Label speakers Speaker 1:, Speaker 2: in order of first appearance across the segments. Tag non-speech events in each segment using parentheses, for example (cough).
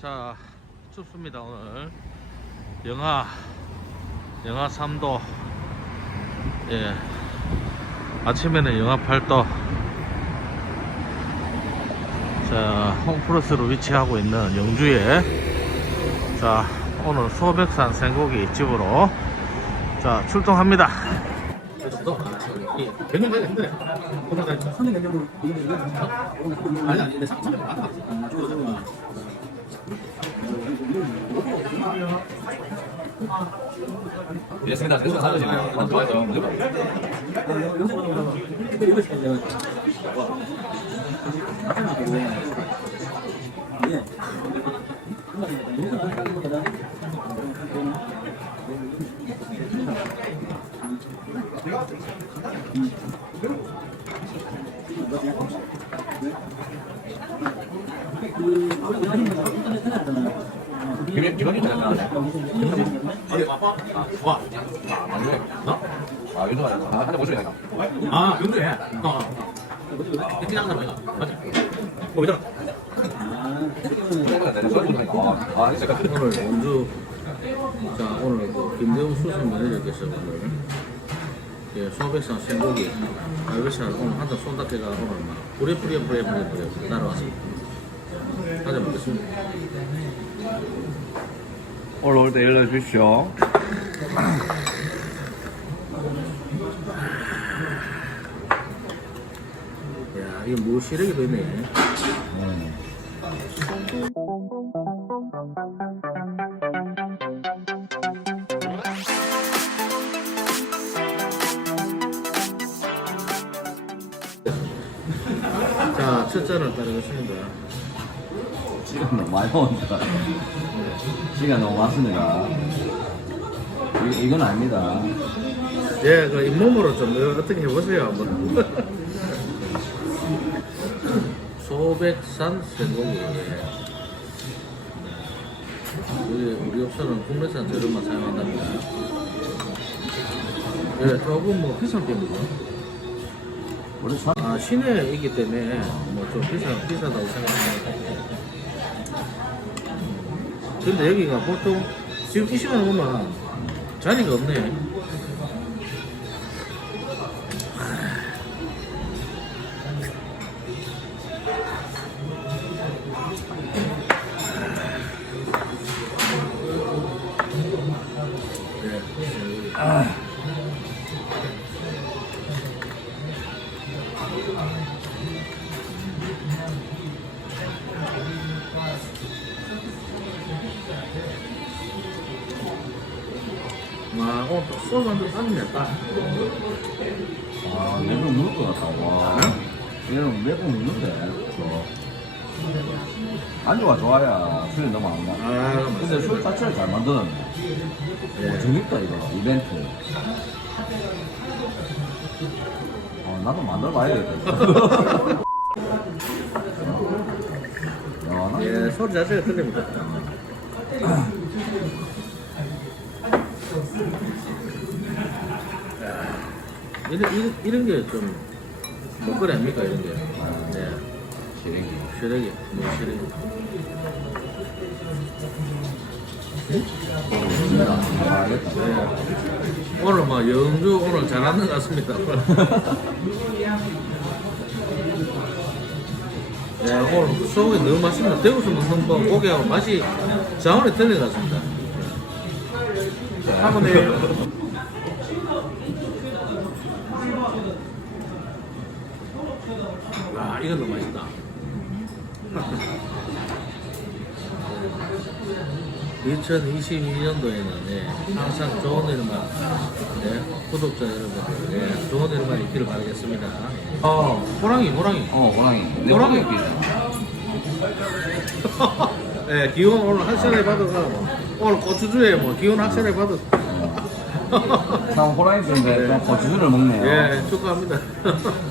Speaker 1: 자 춥습니다 오늘. 영하 영하 3도. 예. 아침에는 영하 8도. 자 홈프로스로 위치하고 있는 영주에. 자 오늘 소백산 생고기 집으로. 자 출동합니다. 백년 전에 힘드네 아니 아니 근데 삼천
Speaker 2: 됐습니다. 그래서 사라지네요. 아, 좋아요. 김 원님 잖아 어디 와? 아, 와. 아, 맞네. 어? 아, 요즘 한 한대 모셔야 되나?
Speaker 1: 아 영주에 어 거야 맞아. 어 왜잖아
Speaker 2: 아, 아.
Speaker 1: 오늘 원주 자 오늘 그 김대웅 수석 매니저께서 오늘 예, 소백산 생고기 알배산 오늘 한잔 손답게가 오늘 막 뿌려 날아왔습니다 한잔 먹겠습니다
Speaker 2: 올라올 때 연락 주십시오.
Speaker 1: 야 이거 뭐 시래기도 있네 자, 첫 잔을 따르겠습니다.
Speaker 2: 시간 너무 많이 나온다. 시간 너무 많습니다. 이, 이건 아닙니다.
Speaker 1: 예, 그 잇몸으로 좀 어떻게 해보세요, 한번. (laughs) 소백산 생고기. 예. 우리, 우리 업소는 국내산 재료만 사용한답니다. 예, 조금 뭐 비싼 편이죠.
Speaker 2: 우리 사
Speaker 1: 아, 시내이기 때문에 뭐 좀 비싸, 비싸다고 생각합니다. 근데 여기가 보통 지금 이 시간에 오면 자리가 없네. 와, 소주 한잔 따르네, 딱.
Speaker 2: 아, 매번 누울 것 같다. 와. 얘는 매번 누는데. 저. 안주가 좋아야 술이 너무 안 나.
Speaker 1: 아,
Speaker 2: 근데 술 자체를 잘 만들었네. 오, 재밌다, 이거. 이벤트. 어, 나도 만들어 봐야겠다. 야, 나
Speaker 1: 예, 소리 자체가 틀립니다. (laughs) 이런, 이런, 이런 게좀 먹거리 아닙니까, 이런 게. 네.
Speaker 2: 지랭이.
Speaker 1: 시래기, 뭐 시래기. 네. 오늘 뭐 영주 오늘 잘하는 것 같습니다. (laughs) 네, 오늘 소고기 너무 맛있습니다. 대구에서 먹는 거 고기하고 맛이 자원이 틀린 것 같습니다. 한번에 (laughs) 와, 이건 너무 맛있다. 2022년도에는 네, 항상 좋은 일만 네, 구독자 여러분들 네, 좋은 일만 있기를 바라겠습니다. 어, 호랑이, 호랑이.
Speaker 2: 어, 호랑이. 내
Speaker 1: 호랑이.
Speaker 2: 호랑이 (laughs)
Speaker 1: 네, 기온 오늘 확실히 받아서 오늘 고추주에 뭐 기온 확실히 받아서
Speaker 2: 참 호랑이 때문에 좀 고추를 먹네요.
Speaker 1: 예, 축하합니다. (laughs)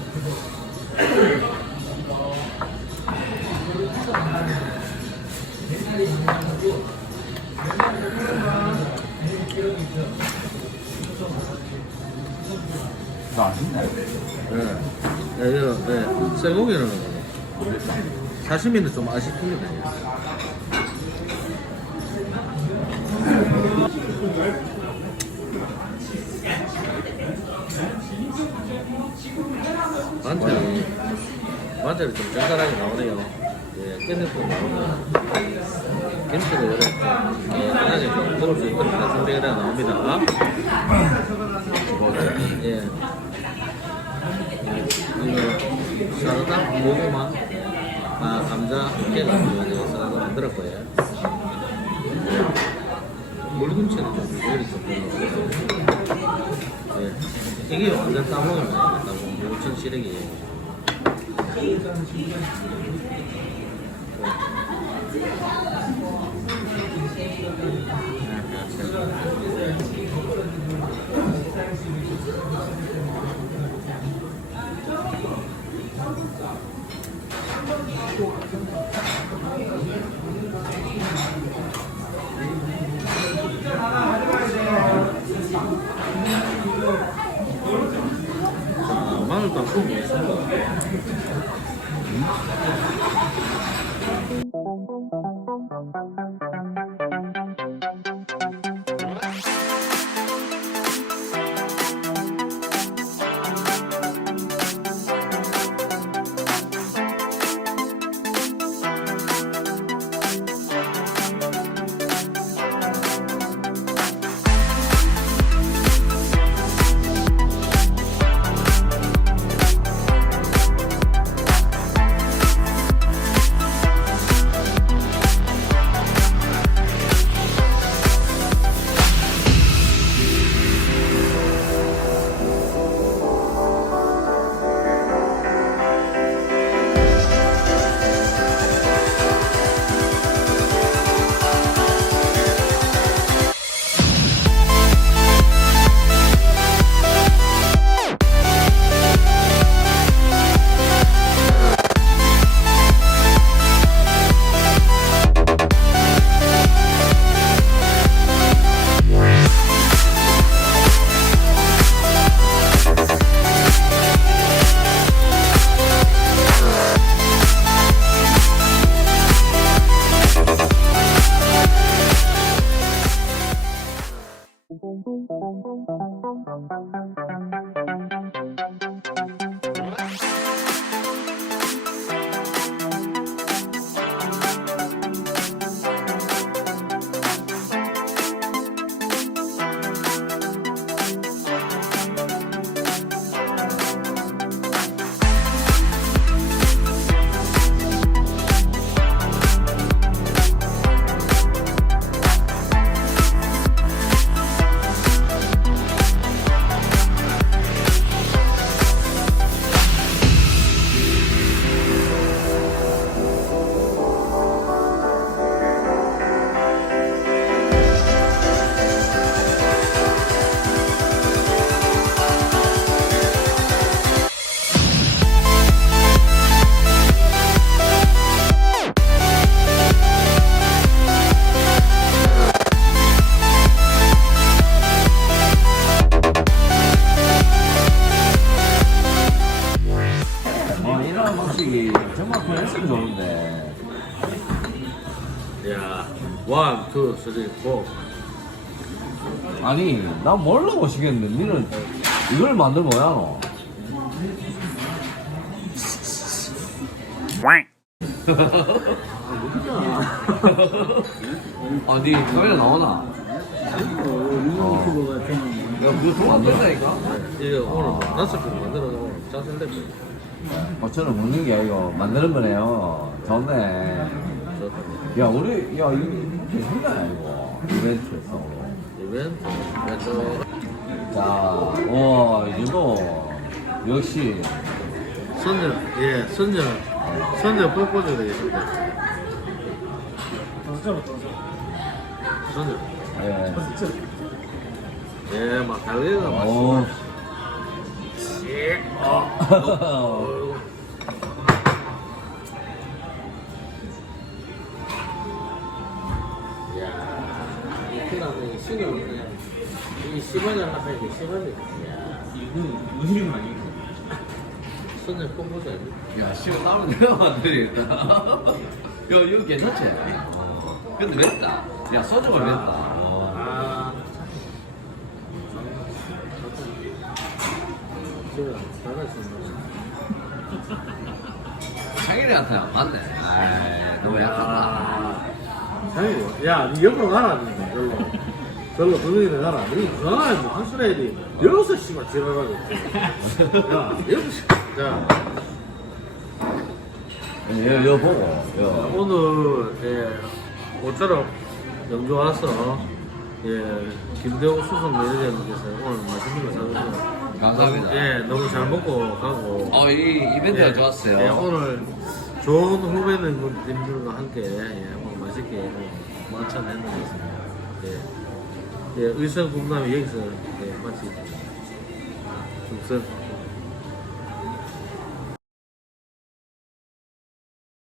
Speaker 2: 맛있네.
Speaker 1: 예. 예, 이거, 예. 쇠고기는 사시미는 좀 아쉽습니다. 예. 반찬이, 반찬이 좀 짭짤하게 나오네요. 예, 깻잎도 나오고 김치도 이렇게 예, 편하게 좀 먹을 수 있도록 다 준비가 돼 나옵니다. 예. 이거 사라다 고구마 아 감자 깨 가지고 이제 사라다 만들 거예요. 물김치는 좀 비주얼이 좀 예. 이게 완전 따봉입니다. 따봉 무천 시래기. 자, 마늘 땅콩 있습니다.
Speaker 2: 어,
Speaker 1: Thank you. 쓰리, 포.
Speaker 2: 아니, 난 뭘로 모시겠는데, 니는 이걸 만들 뭐야, 너? (laughs) 아, 니 카메라 나오나?
Speaker 3: 유튜버가 좀
Speaker 2: 야, 그거 돈안 된다니까?
Speaker 1: 이거 오늘 뭐 다섯 개 만들어 놓으면 짜증 낼 거예요.
Speaker 2: 어쩌면 먹는 게 아니고 만드는 거네요. 좋네. 야, 우리, 야, 이거 이렇게 장난 아니고. 이벤트에서.
Speaker 1: 이벤트, 이벤트.
Speaker 2: 자, 와, 이거 역시.
Speaker 1: 선전, 예, 선전, 선전 뽀뽀줘야 되겠는데. 선전.
Speaker 2: 예.
Speaker 1: 예, 막 달걀가 맛있어.
Speaker 2: 오.
Speaker 1: 예.
Speaker 2: 어. (laughs)
Speaker 1: 10원 연락해야지 10원이
Speaker 3: 이거 무슨 아니고
Speaker 1: 손에 뽕보자 야,
Speaker 2: 시험 따로 내가 만들겠다. 야, 이거 괜찮지? 어. 근데 맵다. 야, 소주가 맵다. 어.
Speaker 1: 아 지금 잘하시는
Speaker 2: 창일이한테 안 맞네. 너무 약하다.
Speaker 1: 거 아니고 야, 옆으로 가라 옆으로 별로 분위기는 가라. 니 이상하게 뭐 한순에 니 여기서 씨발 있지. 야, 여기서. 자,
Speaker 2: 여, 여 보고, 여.
Speaker 1: 오늘, 예, 모처럼 영주 와서, 예, 김대호 수석 매니저님께서 오늘 맛있는 거 사주셔서.
Speaker 2: 감사합니다.
Speaker 1: 예, 너무 잘 먹고 가고.
Speaker 2: 어, 이 이벤트가
Speaker 1: 예,
Speaker 2: 좋았어요.
Speaker 1: 예, 오늘 좋은 후배님들과 함께 예, 오늘 맛있게 만찬 했는데 예, 예, 의성 국남이 여기서 예, 마치 중선